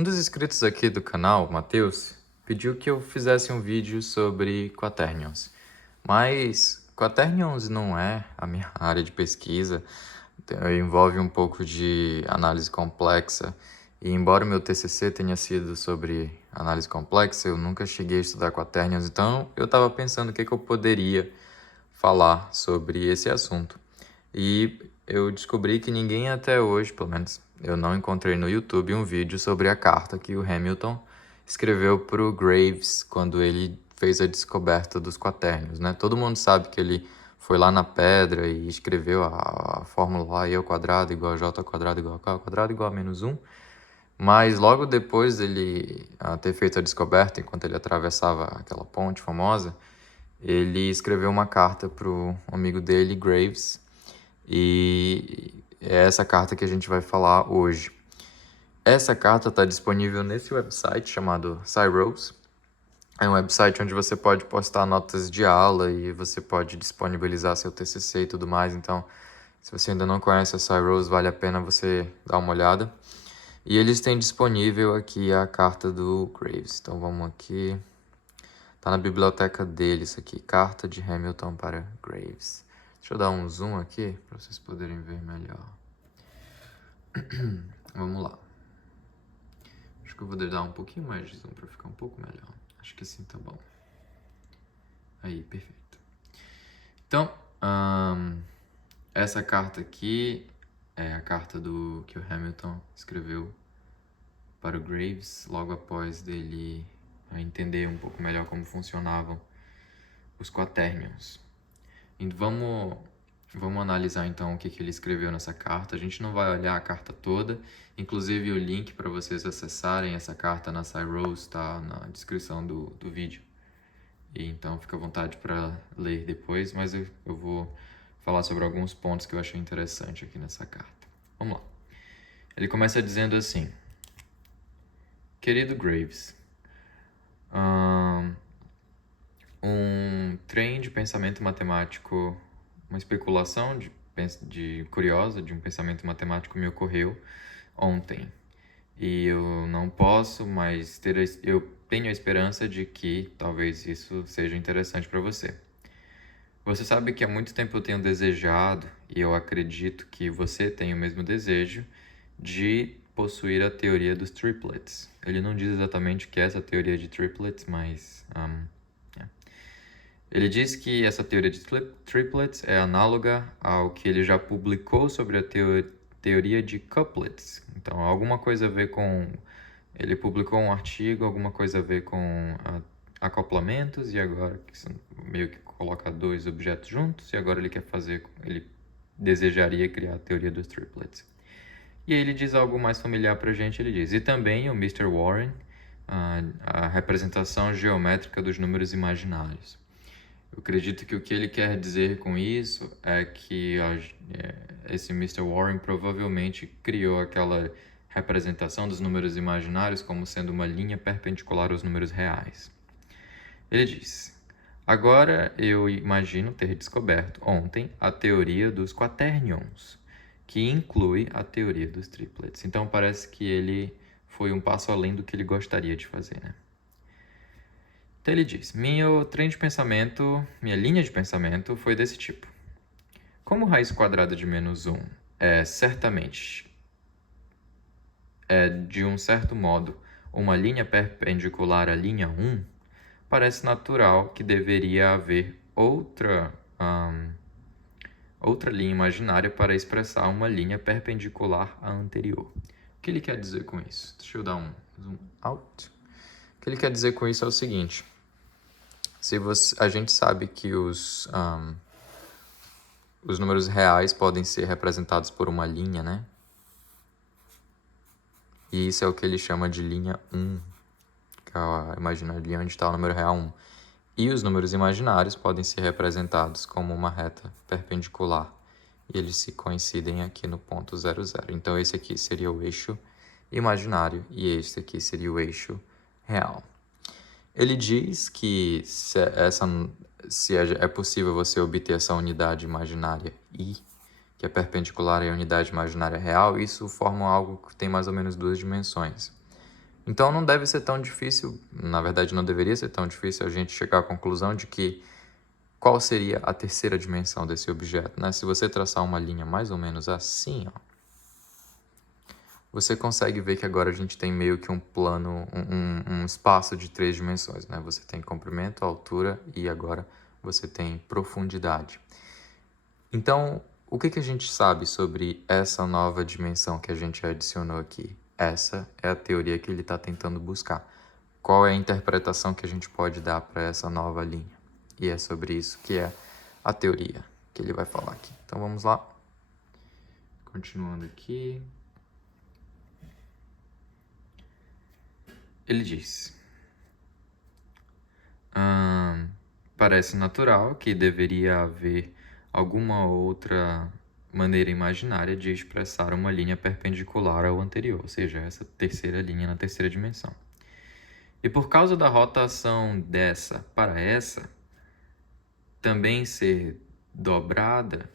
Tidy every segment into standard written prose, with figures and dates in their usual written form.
Um dos inscritos aqui do canal, Matheus, pediu que eu fizesse um vídeo sobre quaternions. Mas quaternions não é a minha área de pesquisa, envolve um pouco de análise complexa. E embora o meu TCC tenha sido sobre análise complexa, eu nunca cheguei a estudar quaternions, então eu estava pensando o que eu poderia falar sobre esse assunto. E eu descobri que ninguém até hoje, pelo menos eu não encontrei no YouTube, um vídeo sobre a carta que o Hamilton escreveu para o Graves quando ele fez a descoberta dos quaternions, né? Todo mundo sabe que ele foi lá na pedra e escreveu a fórmula lá, E ao quadrado igual a J ao quadrado igual a K ao quadrado igual a -1. Mas logo depois dele ter feito a descoberta, enquanto ele atravessava aquela ponte famosa, ele escreveu uma carta para o amigo dele, Graves, e é essa carta que a gente vai falar hoje. Essa carta está disponível nesse website chamado Cyrose. É um website onde você pode postar notas de aula e você pode disponibilizar seu TCC e tudo mais. Então, se você ainda não conhece a Cyrose, vale a pena você dar uma olhada. E eles têm disponível aqui a carta do Graves. Então, vamos aqui. Tá na biblioteca deles aqui. Carta de Hamilton para Graves. Deixa eu dar um zoom aqui para vocês poderem ver melhor. Vamos lá. Acho que eu vou dar um pouquinho mais de zoom para ficar um pouco melhor. Acho que assim tá bom. Aí, perfeito. Então, essa carta aqui é a carta que o Hamilton escreveu para o Graves logo após dele entender um pouco melhor como funcionavam os quaternions. E vamos analisar então o que ele escreveu nessa carta. A gente não vai olhar a carta toda, inclusive o link para vocês acessarem essa carta na Cyrose está na descrição do vídeo. E então fica à vontade para ler depois, mas eu vou falar sobre alguns pontos que eu achei interessante aqui nessa carta. Vamos lá. Ele começa dizendo assim: Querido Graves, um trem de pensamento matemático, uma especulação curiosa de um pensamento matemático me ocorreu ontem. E eu não posso, mas eu tenho a esperança de que talvez isso seja interessante para você. Você sabe que há muito tempo eu tenho desejado, e eu acredito que você tem o mesmo desejo, de possuir a teoria dos triplets. Ele não diz exatamente o que é essa teoria de triplets, mas ele diz que essa teoria de triplets é análoga ao que ele já publicou sobre a teoria de couplets. Então, alguma coisa a ver com... Ele publicou um artigo, alguma coisa a ver com acoplamentos, e agora meio que coloca dois objetos juntos, e agora ele desejaria criar a teoria dos triplets. E aí ele diz algo mais familiar pra gente, ele diz: e também o Mr. Warren, a representação geométrica dos números imaginários. Eu acredito que o que ele quer dizer com isso é que esse Mr. Warren provavelmente criou aquela representação dos números imaginários como sendo uma linha perpendicular aos números reais. Ele diz: agora eu imagino ter descoberto ontem a teoria dos quaternions, que inclui a teoria dos triplets. Então parece que ele foi um passo além do que ele gostaria de fazer, né? Então ele diz: minha linha de pensamento foi desse tipo. Como raiz quadrada de -1 é certamente, de um certo modo, uma linha perpendicular à linha 1, parece natural que deveria haver outra linha imaginária para expressar uma linha perpendicular à anterior. O que ele quer dizer com isso? Deixa eu dar um zoom out. O que ele quer dizer com isso é o seguinte: a gente sabe que os números reais podem ser representados por uma linha, né? E isso é o que ele chama de linha 1, que é imagina ali onde está o número real 1. E os números imaginários podem ser representados como uma reta perpendicular. E eles se coincidem aqui no ponto 0, 0. Então esse aqui seria o eixo imaginário e esse aqui seria o eixo real. Ele diz que se é possível você obter essa unidade imaginária I, que é perpendicular à unidade imaginária real, isso forma algo que tem mais ou menos duas dimensões. Então não deve ser tão difícil, na verdade não deveria ser tão difícil a gente chegar à conclusão de que qual seria a terceira dimensão desse objeto, né? Se você traçar uma linha mais ou menos assim, ó, você consegue ver que agora a gente tem meio que um plano, um espaço de 3 dimensões, né? Você tem comprimento, altura e agora você tem profundidade. Então, o que a gente sabe sobre essa nova dimensão que a gente adicionou aqui? Essa é a teoria que ele está tentando buscar. Qual é a interpretação que a gente pode dar para essa nova linha? E é sobre isso que é a teoria que ele vai falar aqui. Então vamos lá. Continuando aqui. Ele diz: parece natural que deveria haver alguma outra maneira imaginária de expressar uma linha perpendicular ao anterior, ou seja, essa terceira linha na terceira dimensão. E por causa da rotação dessa para essa, também ser dobrada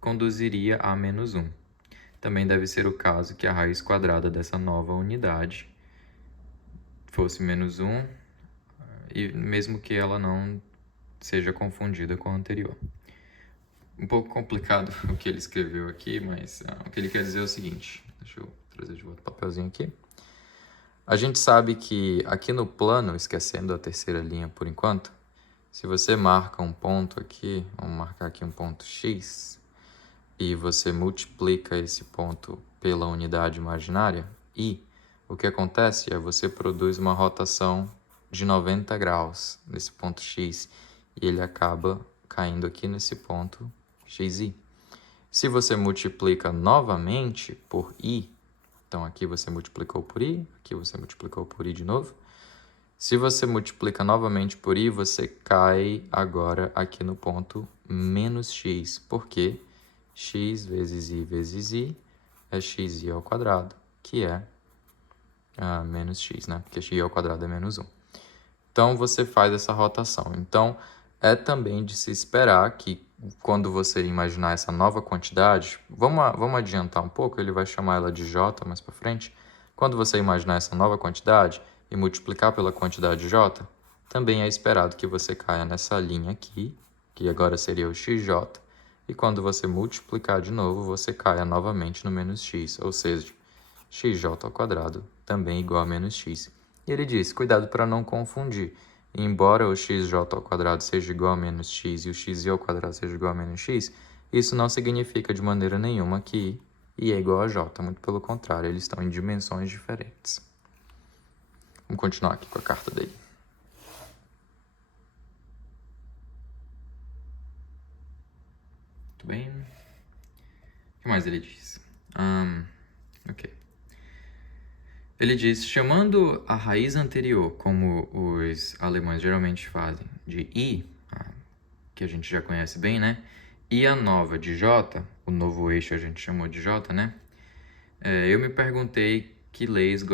conduziria a menos 1. Também deve ser o caso que a raiz quadrada dessa nova unidade fosse menos 1, e mesmo que ela não seja confundida com a anterior. Um pouco complicado o que ele escreveu aqui, mas o que ele quer dizer é o seguinte. Deixa eu trazer de volta o papelzinho aqui. A gente sabe que aqui no plano, esquecendo a terceira linha por enquanto, se você marca um ponto aqui, vamos marcar aqui um ponto X, e você multiplica esse ponto pela unidade imaginária, y, o que acontece é você produz uma rotação de 90 graus nesse ponto X, e ele acaba caindo aqui nesse ponto XY. Se você multiplica novamente por y, então aqui você multiplicou por y, aqui você multiplicou por y de novo. Se você multiplica novamente por y, você cai agora aqui no ponto menos x, porque x vezes y é xy ao quadrado, que é menos x, né? Porque x ao quadrado é menos 1. Então, você faz essa rotação. Então, é também de se esperar que quando você imaginar essa nova quantidade, vamos adiantar um pouco, ele vai chamar ela de j mais para frente. Quando você imaginar essa nova quantidade e multiplicar pela quantidade j, também é esperado que você caia nessa linha aqui, que agora seria o xj, e quando você multiplicar de novo, você caia novamente no menos x, ou seja, xj ao quadrado também igual a menos x. E ele diz, cuidado para não confundir. Embora o xj ao quadrado seja igual a menos x e o xy ao quadrado seja igual a menos x, isso não significa de maneira nenhuma que i é igual a j. Muito pelo contrário, eles estão em dimensões diferentes. Vamos continuar aqui com a carta dele. Muito bem. O que mais ele diz? Ok. Ele diz, chamando a raiz anterior, como os alemães geralmente fazem, de i, que a gente já conhece bem, né? E a nova de j, o novo eixo a gente chamou de j, né? Eu me perguntei que leis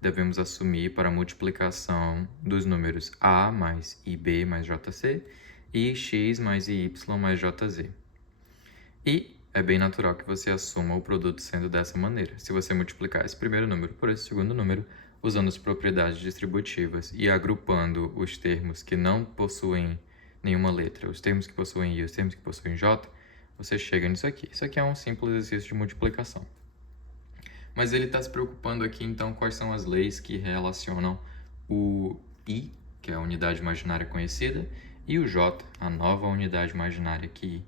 devemos assumir para a multiplicação dos números a mais ib mais jc e x mais iy mais jz. E é bem natural que você assuma o produto sendo dessa maneira. Se você multiplicar esse primeiro número por esse segundo número, usando as propriedades distributivas e agrupando os termos que não possuem nenhuma letra, os termos que possuem i e os termos que possuem j, você chega nisso aqui. Isso aqui é um simples exercício de multiplicação. Mas ele está se preocupando aqui, então, quais são as leis que relacionam o i, que é a unidade imaginária conhecida, e o j, a nova unidade imaginária que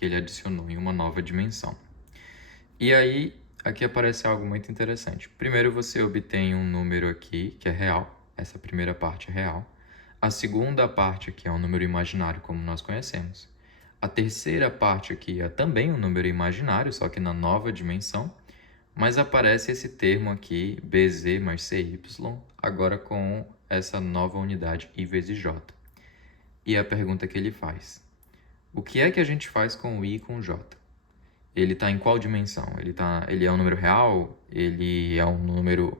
ele adicionou em uma nova dimensão. E aí, aqui aparece algo muito interessante. Primeiro, você obtém um número aqui, que é real. Essa primeira parte é real. A segunda parte aqui é um número imaginário, como nós conhecemos. A terceira parte aqui é também um número imaginário, só que na nova dimensão. Mas aparece esse termo aqui, bz mais cy, agora com essa nova unidade i vezes j. E a pergunta que ele faz: o que é que a gente faz com o i e com o j? Ele está em qual dimensão? Ele é um número real? Ele é um número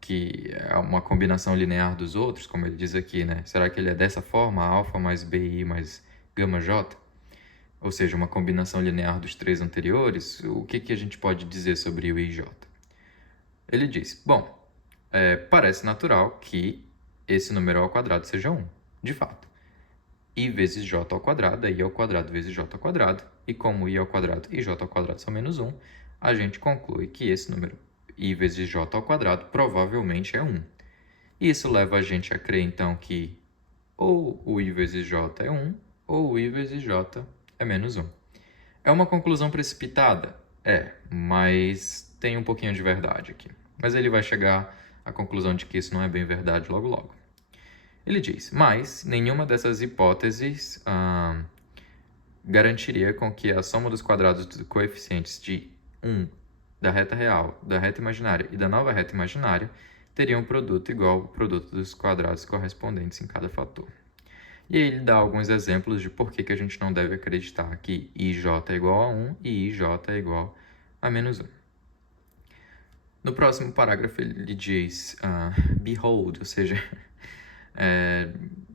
que é uma combinação linear dos outros, como ele diz aqui, né? Será que ele é dessa forma, alfa mais bi mais gama j? Ou seja, uma combinação linear dos três anteriores? O que a gente pode dizer sobre o i e j? ele diz, bom, parece natural que esse número ao quadrado seja 1, de fato. I vezes j ao quadrado é i ao quadrado vezes j ao quadrado, e como i ao quadrado e j ao quadrado são menos 1, a gente conclui que esse número i vezes j ao quadrado provavelmente é 1. E isso leva a gente a crer, então, que ou o i vezes j é 1, ou o i vezes j é menos 1. É uma conclusão precipitada? Mas tem um pouquinho de verdade aqui. Mas ele vai chegar à conclusão de que isso não é bem verdade logo logo. Ele diz, mas nenhuma dessas hipóteses garantiria com que a soma dos quadrados dos coeficientes de 1 da reta real, da reta imaginária e da nova reta imaginária teriam um produto igual ao produto dos quadrados correspondentes em cada fator. E aí ele dá alguns exemplos de por que a gente não deve acreditar que ij é igual a 1 e ij é igual a menos 1. No próximo parágrafo ele diz, behold, ou seja,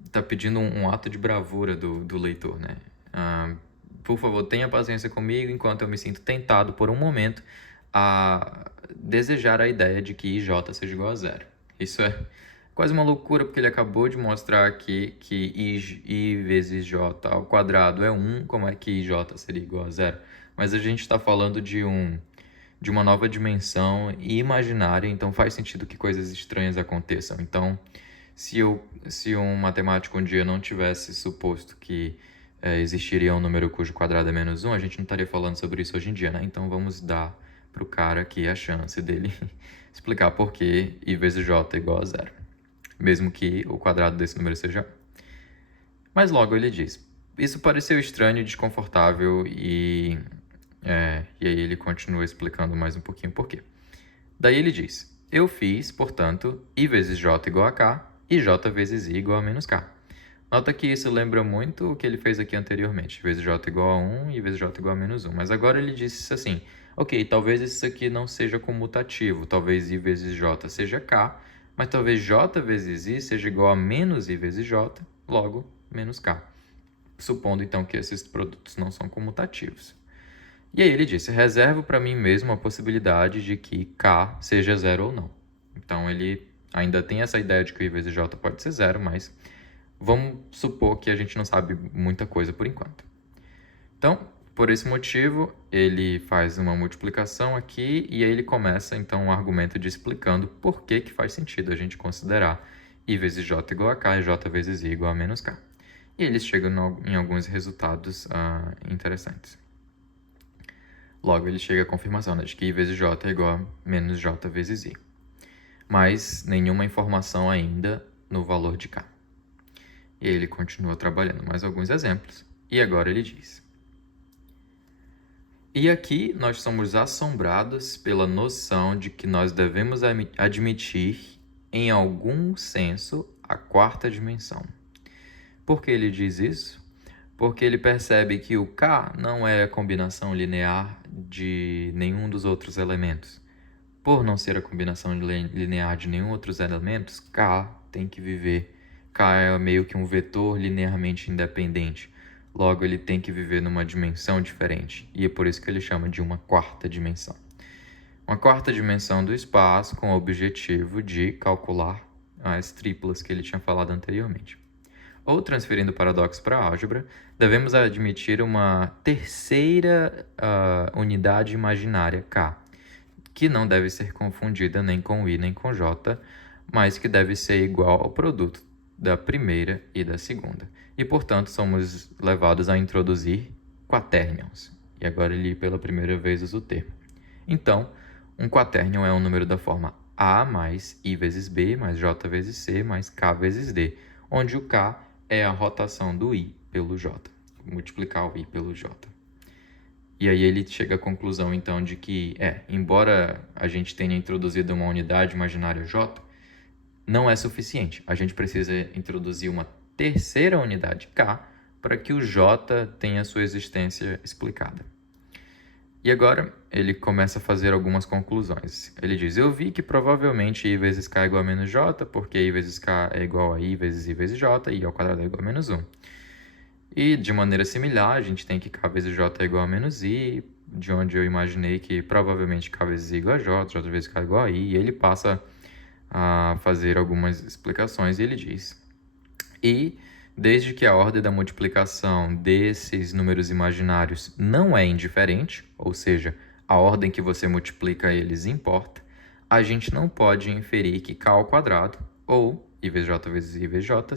está pedindo um ato de bravura do leitor, né? Por favor, tenha paciência comigo enquanto eu me sinto tentado por um momento a desejar a ideia de que ij seja igual a zero. Isso é quase uma loucura, porque ele acabou de mostrar aqui que i vezes j ao quadrado é 1, como é que ij seria igual a zero? Mas a gente está falando de uma nova dimensão imaginária, então faz sentido que coisas estranhas aconteçam. Então, se um matemático um dia não tivesse suposto que existiria um número cujo quadrado é menos 1, a gente não estaria falando sobre isso hoje em dia, né? Então vamos dar para o cara aqui a chance dele explicar por que i vezes j é igual a zero, mesmo que o quadrado desse número seja 1. Mas logo ele diz, isso pareceu estranho e desconfortável e aí ele continua explicando mais um pouquinho por quê. Daí ele diz, eu fiz, portanto, i vezes j igual a k e j vezes i igual a menos k. Nota que isso lembra muito o que ele fez aqui anteriormente, vezes j igual a 1 e vezes j igual a menos 1. Mas agora ele disse assim, ok, talvez isso aqui não seja comutativo, talvez i vezes j seja k, mas talvez j vezes i seja igual a menos i vezes j, logo menos k. Supondo então que esses produtos não são comutativos. E aí ele disse, reservo para mim mesmo a possibilidade de que k seja zero ou não. Então ele ainda tem essa ideia de que o i vezes j pode ser zero, mas vamos supor que a gente não sabe muita coisa por enquanto. Então, por esse motivo, ele faz uma multiplicação aqui e aí ele começa então um argumento de explicando por que faz sentido a gente considerar i vezes j igual a k e j vezes i igual a menos k. E eles chegam em alguns resultados interessantes. Logo, ele chega à confirmação de que i vezes j é igual a menos j vezes i. Mas nenhuma informação ainda no valor de k. E aí ele continua trabalhando mais alguns exemplos. E agora ele diz, e aqui nós somos assombrados pela noção de que nós devemos admitir, em algum senso, a quarta dimensão. Por que ele diz isso? Porque ele percebe que o K não é a combinação linear de nenhum dos outros elementos. Por não ser a combinação linear de nenhum outros elementos, K tem que viver. K é meio que um vetor linearmente independente. Logo, ele tem que viver numa dimensão diferente. E é por isso que ele chama de uma quarta dimensão. Uma quarta dimensão do espaço com o objetivo de calcular as triplas que ele tinha falado anteriormente. Ou, transferindo o paradoxo para a álgebra, devemos admitir uma terceira unidade imaginária, K, que não deve ser confundida nem com i nem com j, mas que deve ser igual ao produto da primeira e da segunda. E, portanto, somos levados a introduzir quaternions. E agora ele, pela primeira vez, usa o termo. Então, um quaternion é um número da forma a mais i vezes b mais j vezes c mais k vezes d, onde o k é a rotação do i pelo j, multiplicar o i pelo j. E aí ele chega à conclusão, então, de que, embora a gente tenha introduzido uma unidade imaginária j, não é suficiente. A gente precisa introduzir uma terceira unidade k para que o j tenha sua existência explicada. E agora ele começa a fazer algumas conclusões. Ele diz, eu vi que provavelmente i vezes k é igual a menos j, porque i vezes k é igual a i vezes j, e i ao quadrado é igual a menos 1. E, de maneira similar, a gente tem que k vezes j é igual a menos i, de onde eu imaginei que provavelmente K vezes I igual a J, J vezes K igual a I, e ele passa a fazer algumas explicações e ele diz: e desde que a ordem da multiplicação desses números imaginários não é indiferente, ou seja, a ordem que você multiplica eles importa, a gente não pode inferir que K ao quadrado, ou I vezes J vezes I vezes J,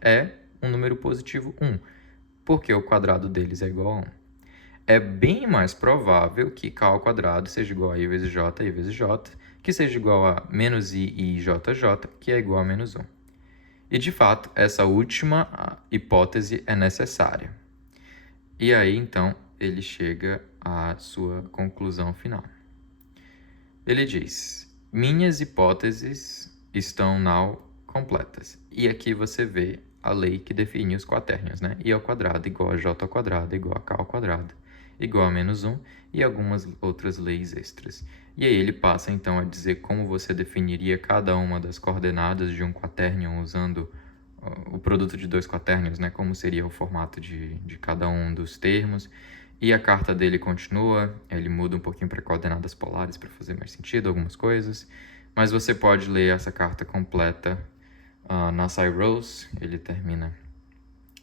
é um número positivo 1, porque o quadrado deles é igual a 1. É bem mais provável que K ao quadrado seja igual a I vezes J, I vezes J, que seja igual a menos I JJ, que é igual a menos 1. E, de fato, essa última hipótese é necessária. E aí, então, ele chega à sua conclusão final. Ele diz: minhas hipóteses estão now completas. E aqui você vê a lei que define os quatérnions, né? I ao quadrado igual a J ao quadrado igual a K ao quadrado igual a menos 1 e algumas outras leis extras. E aí ele passa então a dizer como você definiria cada uma das coordenadas de um quaternion usando o produto de dois quatérnions, né? Como seria o formato de cada um dos termos. E a carta dele continua, ele muda um pouquinho para coordenadas polares para fazer mais sentido, algumas coisas. Mas você pode ler essa carta completa na Cyrose, ele termina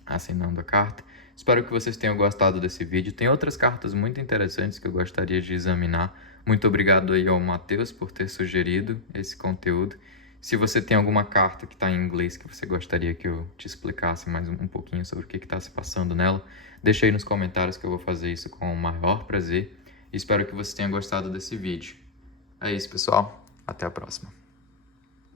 assinando a carta. Espero que vocês tenham gostado desse vídeo. Tem outras cartas muito interessantes que eu gostaria de examinar. Muito obrigado aí ao Matheus por ter sugerido esse conteúdo. Se você tem alguma carta que está em inglês que você gostaria que eu te explicasse mais um pouquinho sobre o que está se passando nela, deixa aí nos comentários que eu vou fazer isso com o maior prazer. Espero que você tenha gostado desse vídeo. É isso, pessoal. Até a próxima.